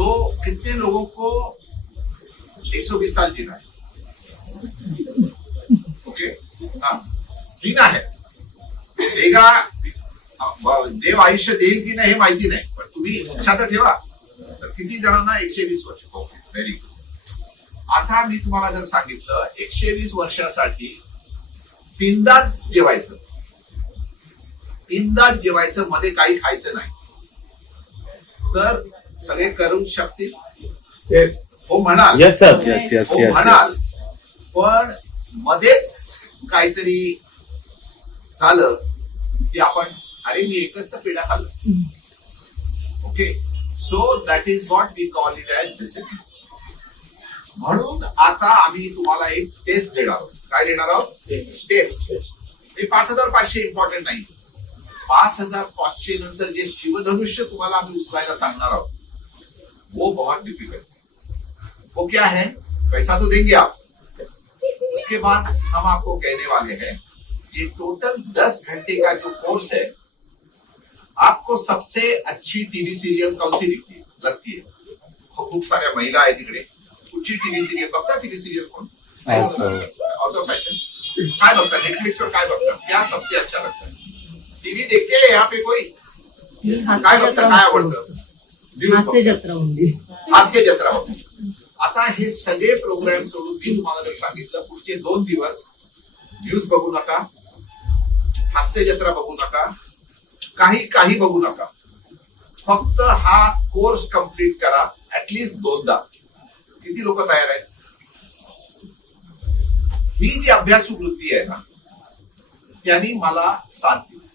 तो कितने लोगों को 120 साल जीना है? ओके, हाँ, जीना है. देगा देव आयुष्य देईल की नाही हे माहिती नाही, पण तुम्ही इच्छा तर ठेवा. तर किती जणांना 120 वर्ष? Okay, very good. आता मी तुम्हाला जर सांगितलं 120 वर्षासाठी तीनदाच जेवायचं, मध्ये काही खायचं नाही, तर सगळे करू शकतील? हो म्हणाल? येस सर, येस येस हो येस म्हणाल. पण मध्येच काहीतरी झालं की आपण अरे मी एकच तर पेढा खाल्ला. Okay, so that is what we call it as discipline. म्हणून आता आम्ही तुम्हाला एक टेस्ट देणार आहोत. काय देणार आहोत? टेस्ट. हे 5500 इम्पॉर्टंट नाही. 5500 नंतर जे शिवधनुष्य तुम्हाला आम्ही उचलायला सांगणार आहोत वो बहुत डिफिकल्ट है. वो क्या है? पैसा तो देंगे आप, उसके बाद हम आपको कहने वाले हैं ये टोटल 10 घंटे का जो कोर्स है, आपको सबसे अच्छी टीव्ही सिरियल कौन सी लगती है? खूप साऱ्या महिला आहे तिकडे. कुठची टीव्ही सिरियल बघता? टीव्ही सिरियल कोण? Out of fashion. काय बघता? नेटफ्लिक्स वर काय बघता? क्या सबसे अच्छा लगता है? टीव्ही देखते हैं यहाँ पे कोई? काय बघता? काय आवडतं? हास्य जत्रा होती. हास्य जत्रा होती. आता हे सगळे प्रोग्राम सोडून मी तुम्हाला जर सांगितलं पुढचे 2 दिवस न्यूज बघू नका, हास्य जत्रा बघू नका, काही बघू नका, फक्त हा कोर्स कंप्लीट करा ऍटलीस्ट 2दा. किती लोक तयार आहेत? ही जी अभ्यासू वृत्ती आहे ना, त्यांनी मला साथ दिली.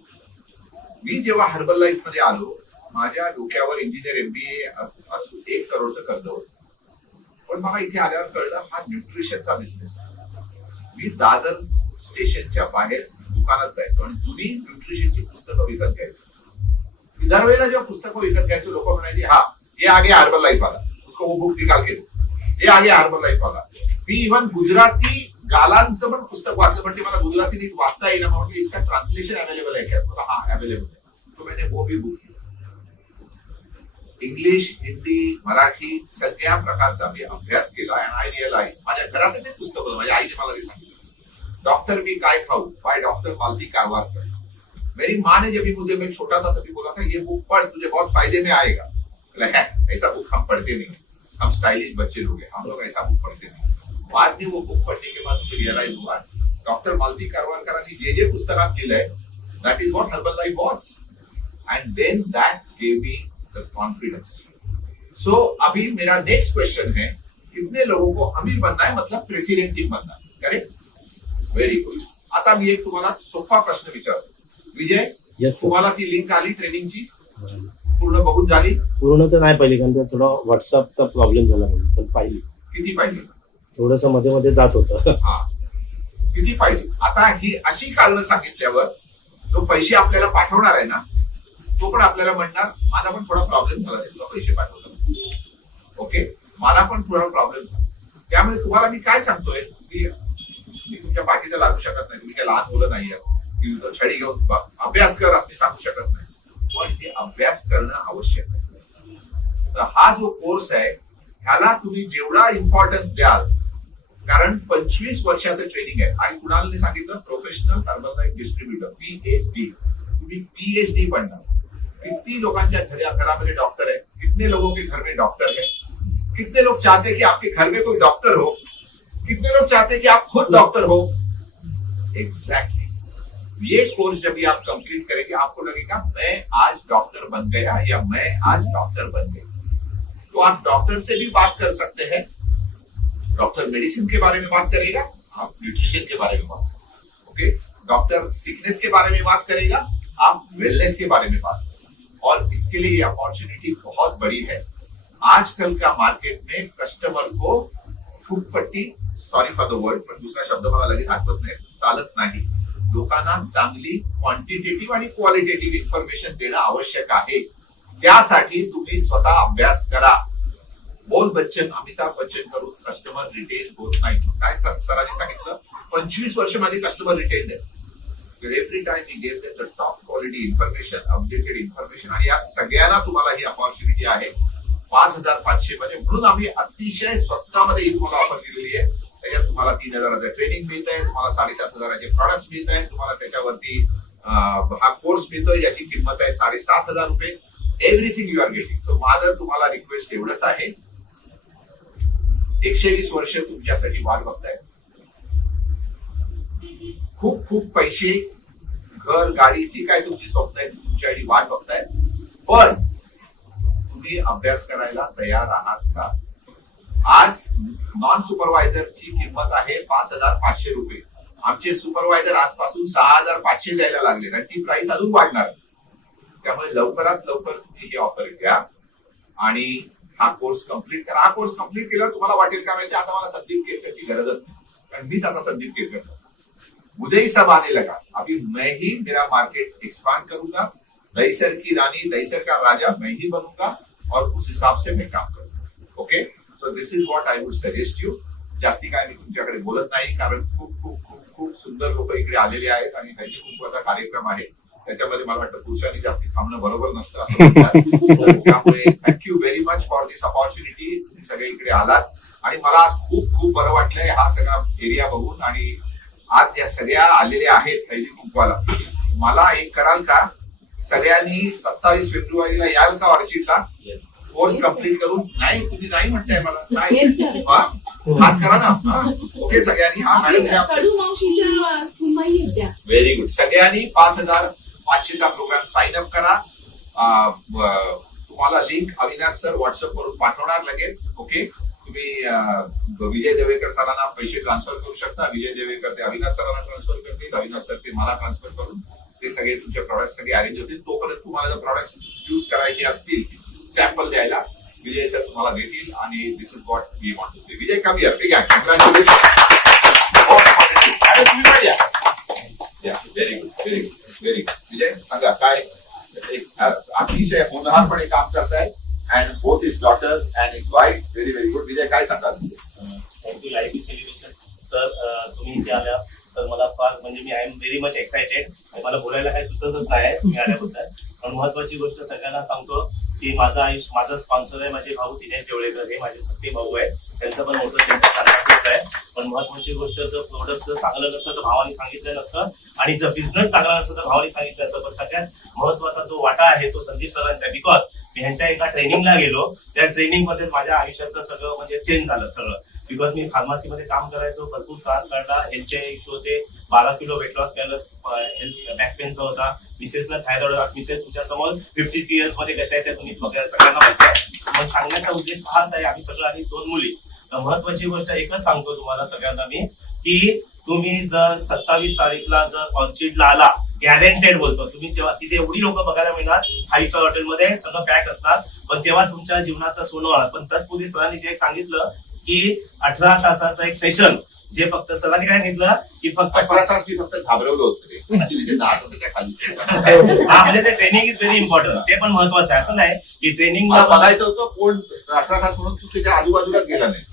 मी जेव्हा हर्बल लाईफ मध्ये आलो, माझ्या डोक्यावर इंजिनियर MBA असू 1 करोडचं कर्ज होतं. पण मला इथे आल्यावर कळलं हा न्यूट्रिशनचा बिझनेस आहे. मी दादर स्टेशनच्या बाहेर दुकानात जायचो आणि जुनी न्यूट्रिशनची पुस्तकं विकत घ्यायचो. दरवेळेला जेव्हा पुस्तकं विकत घ्यायचो लोक म्हणायचे हा ये आगे हर्बल लाईफ आला, उसको वो बुक निकाल के दो, ये आगे हर्बल लाईफ आला. मी इव्हन गुजराती गालांचं पण पुस्तक वाचलं, पण ते मला गुजराती नीट वाचता येईना. म्हणून इसका ट्रान्सलेशन अवेलेबल आहे क्या? हा अवेलेबल आहे. तो मैंने वो भी बुक किया. इंग्लिश, हिंदी, मराठी सगळ्या प्रकारचा मी अभ्यास केला. अँड आय रिअलाइज माझ्या घरात ते पुस्तक होतं. माझ्या आईने मला ते सांगितलं, डॉक्टर भी काय खाऊ बाय डॉक्टर मालती कारवारकर. मेरी माँ ने जब मुझे मैं छोटा था तभी बोला था ये बुक पढ़, तुझे बहुत फायदे में आएगा. ऐसा बुक हम पढ़ते नहीं, हम स्टाइलिश बच्चे लोग हैं, हम लोग ऐसा बुक पढ़ते नहीं. बाद में वो बुक पढ़ने के बाद मुझे रियलाइज हुआ डॉक्टर मालती कारवारकरांनी जे पुस्तकात लिहिलंय that is what Herbalife was. And then that gave me the confidence. So अभी मेरा नेक्स्ट क्वेश्चन है, कितने लोगों को अमीर बनना है, मतलब प्रेसिडेंट टीम बनना है? Correct, very good. आता मी एक तुम्हाला सोपा प्रश्न विचारतो. विजय, तुम्हाला ती लिंक आली ट्रेनिंगची? पूर्ण बघून झाली? पूर्ण तर नाही पाहिली, कारण थोडा व्हॉट्सअपचा प्रॉब्लेम झाला म्हणून. पण पाहिली. किती पाहिजे? थोडस मध्ये मध्ये जात होतं. हा, किती पाहिजे? आता ही अशी कारणं सांगितल्यावर तो पैसे आपल्याला पाठवणार आहे ना, तो पण आपल्याला म्हणणार माझा पण थोडा प्रॉब्लेम झाला, तुला पैसे पाठवतो. ओके, मला पण थोडा प्रॉब्लेम झाला. त्यामुळे तुम्हाला मी काय सांगतोय की मी तुमच्या पाठीला लागू शकत नाही. तुम्ही काय लहान मुलं नाही आहात की तो छडी घेऊन अभ्यास कर मी सांगू शकत नाही. पण हे अभ्यास करणं आवश्यक आहे. तर हा जो कोर्स आहे ह्याला तुम्ही जेवढा इम्पॉर्टन्स द्याल, कारण 25 वर्षाचं ट्रेनिंग आहे. आणि कुणालने सांगितलं professional herbal life distributor PhD. तुम्ही PhD बनणार. कितनी लोगों घरामध्ये डॉक्टर है, कितने लोगों के घर में डॉक्टर है, कितने लोग चाहते हैं कि आपके घर में कोई डॉक्टर हो, कितने लोग चाहते हैं कि आप खुद डॉक्टर हो. एग्जैक्टली ये कोर्स जब भी आप कंप्लीट करेंगे आपको लगेगा मैं आज डॉक्टर बन गया या मैं आज डॉक्टर बन गई. तो आप डॉक्टर से भी बात कर सकते हैं. डॉक्टर मेडिसिन के बारे में बात करेगा, आप न्यूट्रिशन के बारे में बात करेंगे. ओके, डॉक्टर सिकनेस के बारे में बात करेगा, आप वेलनेस के बारे में बात करेंगे. और इसके लिए ये अपॉर्चुनिटी बहुत बड़ी है. आजकल का मार्केट में कस्टमर को फुकपट्टी, सॉरी फॉर द वर्ड, पण दुसरा शब्द मला लगेच आठवत नाही, चालत नाही. लोकांना चांगली क्वांटिटेटिव्ह आणि क्वालिटेटिव्ह इन्फॉर्मेशन देणं आवश्यक आहे. त्यासाठी तुम्ही स्वतः अभ्यास करा. बोल बच्चन, अमिताभ बच्चन करून कस्टमर रिटेन होत नाही. काय सरांनी सांगितलं, 25 वर्ष माझे कस्टमर रिटेन आहेत. Every time we gave them the top quality information, updated information. आणि या सगळ्यांना तुम्हाला ही अपॉर्च्युनिटी आहे. 5,500 मध्ये, म्हणून आम्ही अतिशय स्वस्तामध्ये ही तुम्हाला ऑफर दिलेली आहे. त्याच्यात तुम्हाला 3,000चं ट्रेनिंग मिळत आहे, तुम्हाला 7,500चे प्रॉडक्ट्स मिळत आहेत, तुम्हाला त्याच्यावरती हा कोर्स मिळतोय ज्याची किंमत आहे 7,500 रुपये. Everything you are getting. So माझं तुम्हाला रिक्वेस्ट एवढंच आहे, 120 वर्ष तुमच्यासाठी वाट बघतायत. खूप खूप पैसे, घर, गाडी, जी काय तुमची स्वप्न आहेत तुमच्यासाठी वाट बघतायत. पण तुम्ही अभ्यास करायला तयार आहात का? आज नॉन सुपरवायझरची किंमत आहे 5,500 रुपये. आमचे सुपरवायझर आजपासून 6,500 द्यायला लागले आणि ती प्राइस अजून वाढणार. त्यामुळे लवकरात लवकर तुम्ही ही ऑफर घ्या आणि हा कोर्स कम्प्लीट करा. हा कोर्स कम्प्लीट केल्यावर तुम्हाला वाटेल का माहिती, आता मला संदीप केतकरची गरजच नाही, कारण मीच आता संदीप केतकर. मुझे ही सब आने लगा, अभी मैं ही मेरा मार्केट एक्सपांड करूंगा. दहीसर की रानी, दहीसर का राजा मैं ही बनूंगा और उस हिसाब से मैं काम करूंगा. Okay, so this is what I would suggest you. जास्ती काय मी तुमच्याकडे बोलत नाही, कारण खूप खूप खूप खूप सुंदर लोक इकडे आलेले आहेत आणि हळदी कुंकवाचा कार्यक्रम आहे. त्याच्यामध्ये मला वाटतं पुरुषांनी जास्ती थांबणं बरोबर नसतं असं म्हणतात. त्यामुळे thank you very much for this opportunity. तुम्ही सगळे इकडे आलात आणि मला आज खूप खूप बरं वाटलंय हा सगळा एरिया बघून. आणि आज या सगळ्या आलेल्या आहेत हळदी कुंकवाला. मला एक कराल का, सगळ्यांनी 27 फेब्रुवारीला याल का ऑर्चिडला कोर्स कम्प्लीट करून? नाही, तुम्ही नाही म्हणताय मला. नाही, हात करा ना. ओके, सगळ्यांनी. हा मॅडम, व्हेरी गुड. सगळ्यांनी 5,500चा प्रोग्राम साइन अप करा. तुम्हाला लिंक अविनाश सर व्हॉट्सअप वरून पाठवणार लगेच. ओके, तुम्ही विजय देवेकर सरांना पैसे ट्रान्सफर करू शकता. विजय देवेकर ते अविनाश सरांना ट्रान्सफर करतील, अविनाश सर ते मला ट्रान्सफर करून ते सगळे तुमचे प्रॉडक्ट सगळे अरेंज होतील. तोपर्यंत तुम्हाला जर प्रॉडक्ट यूज करायचे असतील, सॅम्पल द्यायला विजय सर तुम्हाला देतील. आणि this is what we want to say. Vijay, come here. ठीक आहे, कॉंग्रॅच्युलेशन. तुम्ही पण या. Very good, very good, very good. Vijay, सांगा काय अतिशय होनहारपणे काम करताय. And both his daughters and his wife. Very very good. Vijay, काय सांगाल? Thank you live celebration sir. तुम्ही इथे आल्या तर मला फार म्हणजे मी I am very much excited. मला बोलायला काही सुचतच नाही तुम्ही आल्याबद्दल. पण महत्वाची गोष्ट सगळ्यांना सांगतो की माझा स्पॉन्सर आहे माझे भाऊ दिनेश देवळेकर. हे माझे सख्खे भाऊ आहे. त्यांचं पण मोठं सेंटर चालत आहे. पण महत्वाची गोष्ट, जर प्रोडक्ट जर चांगलं नसतं तर भावाने सांगितलं नसतं, आणि जर बिझनेस चांगला नसतं तर भावाने सांगितलं असतं. पण सगळ्यात महत्वाचा जो वाटा आहे तो संदीप सरांचा आहे. बिकॉज मी ह्यांच्या एका ट्रेनिंगला गेलो, त्या ट्रेनिंगमध्ये माझ्या आयुष्याचं सगळं म्हणजे चेंज झालं सगळं. बिकॉज मी फार्मसीमध्ये काम करायचो, भरपूर त्रास काढला, हेल्थचे इश्यू होते, 12 किलो वेट लॉस केलं, हेल्थ बॅक पेनचा होता, मिसेसला थायरॉइड. मिसेस तुमच्या समोर 53 इयर्स मध्ये कशा आहेत तुम्ही बघायला सगळ्यांना माहिती आहे. पण सांगण्याचा उद्देश हाच आहे, आम्ही सगळं आणि 2 मुली. तर महत्वाची गोष्ट एकच सांगतो तुम्हाला सगळ्यांना मी, की तुम्ही जर 27 तारीखला जर ऑर्चिडला आला, गॅरंटेड बोलतो, तुम्ही जेव्हा तिथे एवढी लोक बघायला मिळणार, 5 स्टार हॉटेलमध्ये सगळं पॅक असणार, पण तेव्हा तुमच्या जीवनाचं सोनं होणार. पण तत्पूर्वी सरांनी जे सांगितलं की 18 तासाचं एक सेशन, जे फक्त सरांनी काय सांगितलं की फक्त 18 तास मी फक्त घाबरवलं होतं. ऍक्च्युली ते 10 तासाच्या खाली. म्हणजे ते ट्रेनिंग इज व्हेरी इम्पॉर्टंट. ते पण महत्वाचं आहे. असं नाही की ट्रेनिंग बघायचं होतं कोण 18 तास म्हणून तू त्याच्या आजूबाजूला गेला नाही.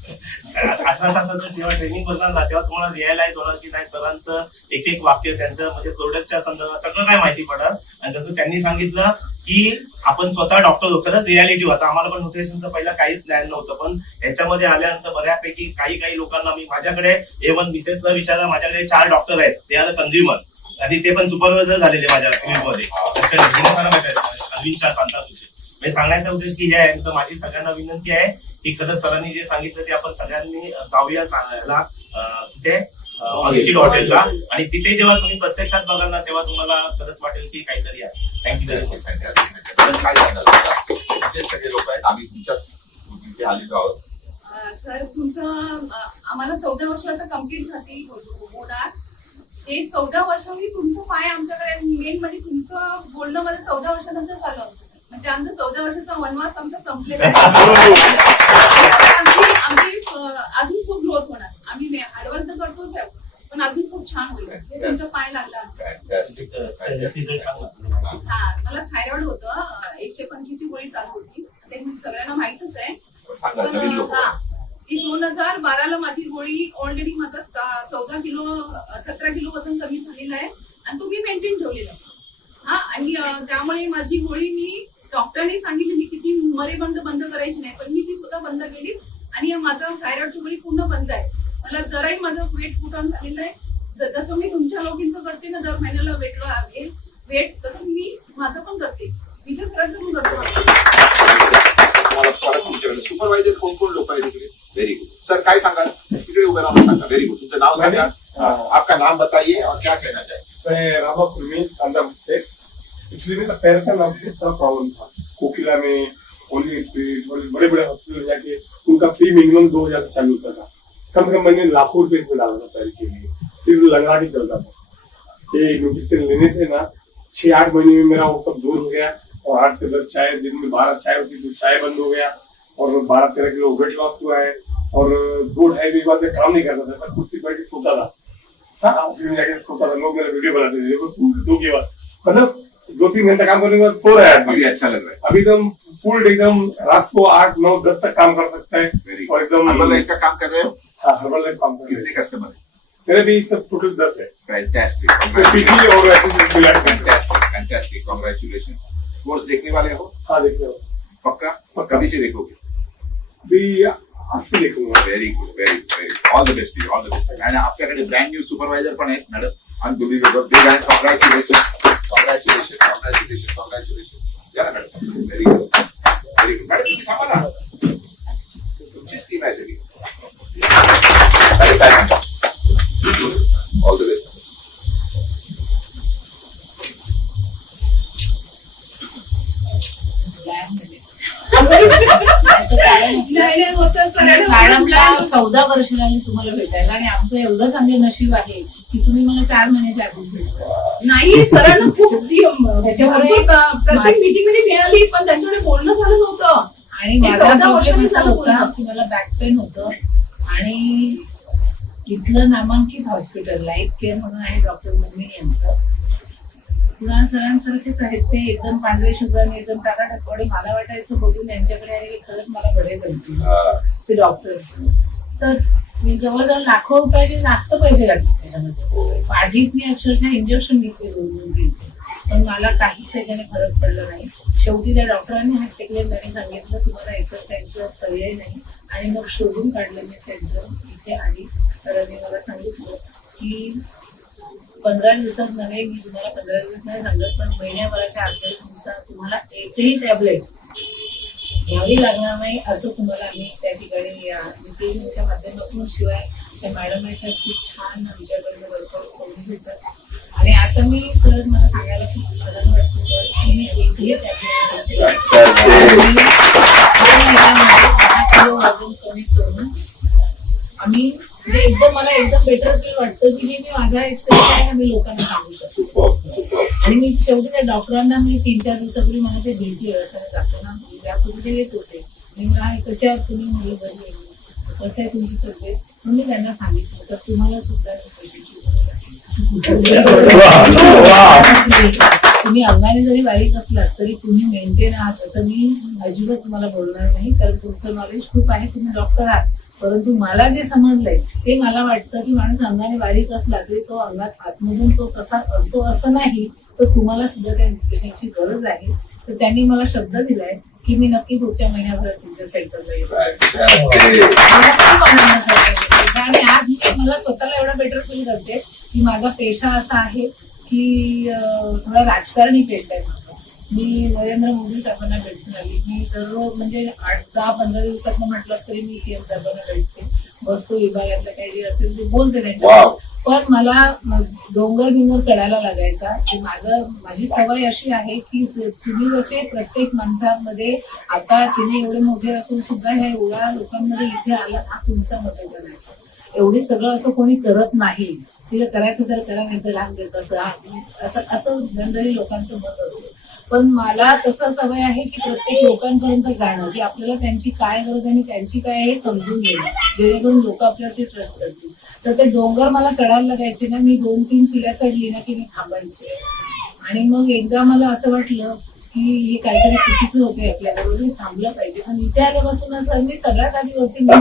18 तासाचं जेव्हा ट्रेनिंग करणार ना, तेव्हा तुम्हाला रिअलाइज होणार की नाही सरांचं एक एक वाक्य, त्यांचं म्हणजे प्रोडक्टच्या संदर्भात सगळं काय माहिती पडणार. आणि जसं त्यांनी सांगितलं की आपण स्वतः डॉक्टर होतो, खरंच रियालिटी होता. आम्हाला पण न्यूट्रिशनचं पहिला काहीच ज्ञान नव्हतं, पण ह्याच्यामध्ये आल्यानंतर बऱ्यापैकी काही लोकांना मी माझ्याकडे इव्हन मिसेसला विचारलं, माझ्याकडे 4 डॉक्टर आहेत, ते आर कन्झ्युमर, आणि ते पण सुपरवायझर झालेले माझ्या फील्डमध्ये. अरविंदच्या सांतापूरचे. मी सांगण्याचा उद्देश की हे आहे. तर माझी सगळ्यांना विनंती आहे की खरंच सरांनी जे सांगितलं ते आपण सगळ्यांनी जाऊया सांगायला कुठे ऑर्चिड हॉटेलला. आणि तिथे जेव्हा तुम्ही प्रत्यक्षात बघाल ना, तेव्हा तुम्हाला खरंच वाटेल की काहीतरी आहे. Thank you very much. काय सांगाल? सगळे लोक आहेत, आम्ही तुमच्याच इथे आलेलो आहोत. सर, तुमचं आम्हाला 14 वर्ष आता कम्प्लीट होणार. ते 14 वर्षांनी तुमचं पाय आमच्याकडे, मेन म्हणजे तुमचं बोलणं मध्ये 14 वर्षानंतर झालं. म्हणजे आमचा 14 वर्षाचा वनवास आमचा संपलेला आहे. आमची अजून खूप ग्रोथ होणार. आम्ही हार्डवर्क तर करतोच आहे, पण अजून खूप छान होईल. हे तुमचा पाय लागला. हा, मला थायरॉइड होतं, 125 ची गोळी चालू होती, ते सगळ्यांना माहितच आहे. पण हा, ती 2012ला माझी गोळी ऑलरेडी माझा 17 किलो वजन कमी झालेलं आहे, आणि तो मी मेंटेन ठेवलेला आहे. हा, आणि त्यामुळे माझी गोळी मी डॉक्टरनी सांगितलेली की ती मरेबंद बंद करायची नाही, पण मी ती स्वतः बंद केली आणि माझं थायरॉइडची गोळी पूर्ण बंद आहे. मला जराही माझं वेट पुट ऑन झालेलं आहे. जसं मी तुमच्या लोकांचं करते ना, दर महिन्याला वेट तसं मी माझं पण करते, विजय सरांचं पण करते. तुम्हाला परत तुमच्याकडे सुपरवायझर कोण कोण लोक आहेत तिकडे? व्हेरी गुड सर, काय सांगाल? इकडे उभे राहून सांगा. Very good. तुमचं नाव सांगा, आपका नाम बताइए और क्या कहना चाहिए. मैं रामा कुर्मी अंदर से एक्चुअली मेरा पैर का नाम बहुत सारा प्रॉब्लम था. कोकिला में ओनली बड़े बड़े हॉस्पिटल जाके उनका फी मिनिमम 2000 चालू होता था. कम से कम मैंने लाखों रुपए इसमें डाला था पैर के लिए, फिर लंगड़ा के चलता था. ये मेडिसिन लेने से ना 6-8 महीने में मेरा वो सब दूर हो गया. और 8 से 10 चाय दिन में 12 चाय होती थी, चाय बंद हो गया. और 12-13 किलो वेट लॉस हुआ है. और 2-2.5 महीने बाद में काम नहीं करता था, कुर्सी बैठ के सोता था. हाँ, ऑफिस में जाके सोता था. लोग मेरा वीडियो बनाते थे, देखो 2 के बाद मतलब 2-3 घंटा काम करने के बाद सो रहा है. मुझे अच्छा लग रहा है. अभी एकदम फुल एकदम रात को 8, 9, 10 तक काम कर सकता है. वेरी और एकदम हर्बल लाइफ का काम कर रहे हो? हाँ, हर्बल लाइफ काम कर रहे हैं. कितने कस्टमर है? मेरे भी सब टोटल 10 है. फैंटास्टिक, पीसी और मिला के. Fantastic, fantastic. कांग्रेचुलेशन. कोर्स देखने वाले हो? हाँ, देखो पक्का? पक्का. कभी से देखोगे? भी आज से देखूंगा. Very good, very good, very good. All the best, all the best. आणि आपल्याकडे ब्रँड न्यू सुपरवायझर पण आहेत madam. Unbelievable. Big and congratulation, congratulation, congratulation, congratulation. या madam. Very good, very good. Madam तुम्ही थांबा ना, तुमचीच टीम आहे सगळी. All the best. त्याचं कारण असं नाही होतं सर. मॅडमला 14 वर्ष लागली तुम्हाला भेटायला, आणि आमचं एवढं चांगलं नशीब आहे की तुम्ही मला 4 महिन्याच्या आधीच भेटला. नाही, सरांना खूप त्याच्यामुळे प्रत्येक मीटिंग मध्ये मिळाली, पण त्यांच्याकडे बोलणं झालं नव्हतं. आणि ते माझा 14 प्रॉब्लेम वर्षांनी असा झालं होता पूर्ण. की मला बॅक पेन होतं, आणि इथलं नामांकित हॉस्पिटल लाईफ केअर म्हणून आहे डॉक्टर मुंबई यांचं. कुणाल सरांसारखेच आहेत ते, एकदम पांढरे शुभ्राने, एकदम टाकाटकपणे. मला वाटायचं बघून यांच्याकडे आले की खरंच मला बरे करतील ते डॉक्टर. तर मी जवळजवळ लाखो रुपयाचे जास्त पैसे लागले त्याच्यामध्ये. पाठीत मी अक्षरशः इंजेक्शन घेतले 2-3. पण मला काहीच त्याच्याने फरक पडला नाही. शेवटी त्या डॉक्टरांनी हात टेकले, त्यांनी सांगितलं तुम्हाला एक्सरसाइजचा पर्याय नाही. आणि मग शोधून काढलं मी सेंटर, इथे आली. सरांनी मला सांगितलं की 15 दिवसात नव्हे, मी तुम्हाला 15 दिवस नाही सांगत, पण महिन्याभराच्या आतमध्ये तुम्हाला एकही टॅबलेट घ्यावी लागणार नाही, असं तुम्हाला आम्ही त्या ठिकाणी या मीटिंगच्या माध्यमातून. शिवाय त्या मॅडम आहेत खूप छान आमच्याकडनं वर्कआउट करून घेतात. आणि आता मी परत मला सांगायला खूप आनंद वाटतो सर की मी एकही टॅबलेट 10 किलो वजन कमी करून आम्ही म्हणजे एकदम मला एकदम बेटर फील वाटतं की जे मी माझा एक्सपिरियन्स आहे मी लोकांना सांगू शकतो. आणि मी शेवटी त्या डॉक्टरांना मी 3-4 दिवसापूर्वी मला ते भेटली रस्त्याने जाताना, ज्यापूर्वी ते येत होते. मी मला कसे आहात तुम्ही, मुली बरी आहे, कसं आहे तुमची तब्येत, म्हणून मी त्यांना सांगितलं सर तुम्हाला सुद्धा तुम्ही अंगाने जरी बारीक असलात तरी तुम्ही मेंटेन आहात असं मी अजिबात तुम्हाला बोलणार नाही, कारण तुमचं नॉलेज खूप आहे, तुम्ही डॉक्टर आहात. परंतु मला जे समजलंय ते मला वाटतं की माणूस अंगाने बारीक असला तरी तो अंगात आतमधून तो कसा असतो असं नाही, तर तुम्हाला सुद्धा त्या न्यूट्रिशनची गरज आहे. तर त्यांनी मला शब्द दिलाय की मी नक्की पुढच्या महिन्याभरात तुमच्या सेंटरला येईल. मला खूप आनंद झाला आणि आज मला स्वतःला एवढं बेटर फील करते की माझा पेशा असा आहे की थोडा राजकारणी पेशा आहे. मी नरेंद्र मोदी साहेबांना भेटून आली. मी दररोज म्हणजे 8-10-15 दिवसात म्हटलं तरी मी सीएम साहेबांना भेटते, वस्तू विभागातलं काही जे असेल ते बोलते त्यांच्या. पण मला डोंगर चढायला लागायचा की माझी सवय अशी आहे की तुम्ही जसे प्रत्येक माणसामध्ये आता तिने एवढे मोठे असून सुद्धा ह्या एवढ्या लोकांमध्ये इथे आला, हा तुमचा मोठेपणा आहे. एवढे सगळं असं कोणी करत नाही. तिला करायचं तर करा, नाही तर लहान देत असं जनरली लोकांचं मत असतं. पण मला तसं सवय आहे की प्रत्येक लोकांपर्यंत जाणं, की आपल्याला त्यांची काय गरज आणि त्यांची काय हे समजून घेणं, जेणेकरून लोक आपल्यावरती ट्रस्ट करतील. तर ते डोंगर मला चढायला लागायचे ना, मी 2-3 शिड्या चढली ना की मी थांबायचे. आणि मग एकदा मला असं वाटलं की हे काहीतरी चुकीचं होते आपल्याबरोबर, थांबलं पाहिजे. पण इथे आल्यापासून असं मी सगळ्यात आधी वरती मी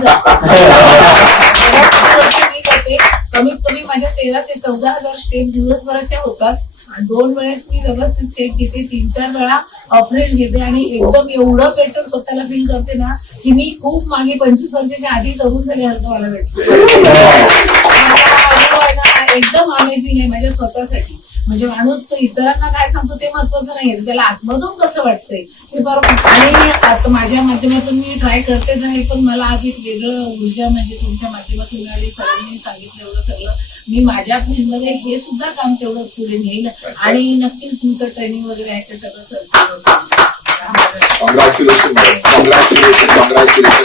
जाते. कमीत कमी माझ्या 13 ते 14 हजार स्टेप दिवसभराच्या होतात. आणि 2 वेळेस मी व्यवस्थित शेक घेते, 3-4 वेळा ऑपरेट घेते आणि एकदम एवढं बेटर स्वतःला फील करते ना की मी खूप मागे 25 वर्षाच्या आधी तरुण झाल्यासारखं मला भेटतं. माझा अनुभव आहे ना एकदम अमेझिंग आहे माझ्या स्वतःसाठी. म्हणजे माणूस इतरांना काय सांगतो ते महत्वाचं नाहीये, त्याला आत्मधून कसं वाटतंय हे बरोबर. आणि आता माझ्या माध्यमातून मी ट्राय करतेच आहे, पण मला आज एक वेगळं ऊर्जा म्हणजे तुमच्या माध्यमातून मिळाली. सरांनी सांगितलं एवढं सगळं मी माझ्या फील्डमध्ये हे सुद्धा काम तेवढंच पुढे नेईल आणि नक्कीच तुमचं ट्रेनिंग वगैरे आहे ते सगळं sir. Congratulation, congratulation, congratulation.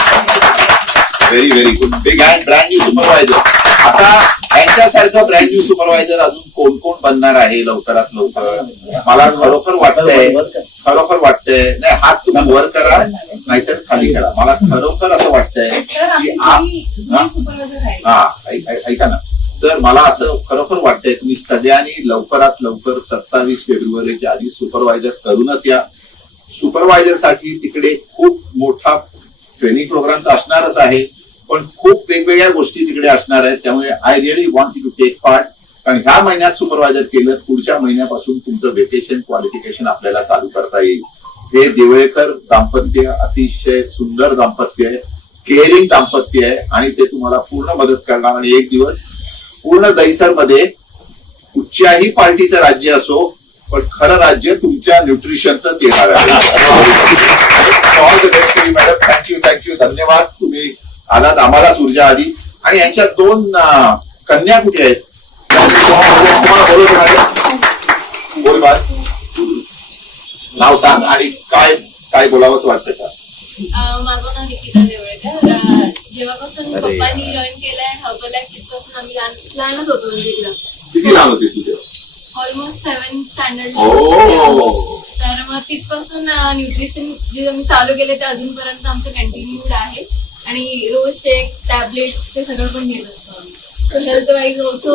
Very very good. Big and brand new supervisor. आता यांच्यासारखं ब्रँड न्यू सुपरवायझर अजून कोण कोण बनणार आहे लवकरात लवकर? मला खरोखर वाटतंय नाही, हात तुम्ही वर करा नाहीतर खाली करा. मला खरोखर असं वाटतंय सर की आपली जुनी सुपरवायझर आहे. हा ऐका ना, तर मला असं खरोखर वाटतंय तुम्ही सगळ्यांनी लवकरात लवकर 27 फेब्रुवारीच्या आधी सुपरवायझर करूनच या. सुपरवायझर साठी तिकडे खूप मोठा ट्रेनिंग प्रोग्राम तर असणारच आहे, पण खूप वेगवेगळ्या गोष्टी तिकडे असणार आहेत. त्यामुळे I really want you to take part. कारण ह्या महिन्यात सुपरवायझर केलं, पुढच्या महिन्यापासून तुमचं वेकेशन क्वालिफिकेशन आपल्याला चालू करता येईल. हे देवळेकर दाम्पत्य अतिशय सुंदर दाम्पत्य आहे, केअरिंग दाम्पत्य आहे आणि ते तुम्हाला पूर्ण मदत करणार. आणि एक दिवस पूर्ण दहिसरमध्ये कुठच्याही पार्टीचं राज्य असो पण खरं राज्य तुमच्या न्यूट्रिशनच येणार आहे. All the best madam. Thank you, धन्यवाद. तुम्ही आलात, आम्हालाच ऊर्जा आली. आणि यांच्या 2 कन्या कुठे आहेत? बोल बाळ, नाव सांग आणि काय बोलावंच वाटतं का? माझं नाव निकिता देवळेकर. जेव्हापासून पप्पांनी जॉईन केलंय हर्बल लाईफ तिथपासून आम्ही लहानच होतो. म्हणजे इकडं किती लहान होतीस तुझे? Almost 7th standard. ओ, तर मग तिथपासून न्यूट्रिशन जे आम्ही चालू केले ते अजूनपर्यंत आमचं कंटिन्यूड आहे. आणि रोज शेक टॅबलेट्स ते सगळं पण घेत असतो आम्ही. सो हेल्थ वाईज ऑल्सो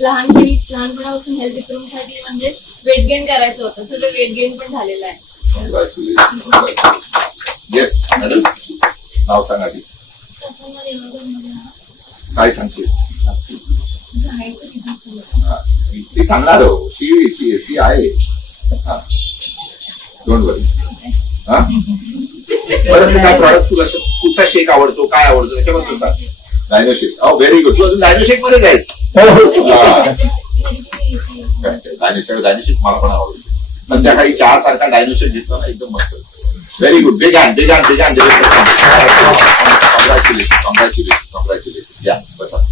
लहानपणापासून हेल्थ इम्प्रूव्हसाठी म्हणजे वेट गेन करायचं होतं, तर ते वेट गेन पण झालेलं आहे. येस मॅडम, नाव सांगा की काय सांगशील? हाईटचं रिझन ती सांगणार हो, ती आहे. डोंट वरी. बरं, काय प्रॉडक्ट तुला कुठचा शेक आवडतो, काय आवडतो त्याच्याबद्दल सांग. डायनोशेक. Very good. तू अजून डायनोशेक मध्ये जायच. डायनोशेक मला पण आवडतो. संध्याकाळी चहा सारखा डायनोशेक घेतला ना एकदम मस्त. Very good. Big hand. Congratulation. या बसा.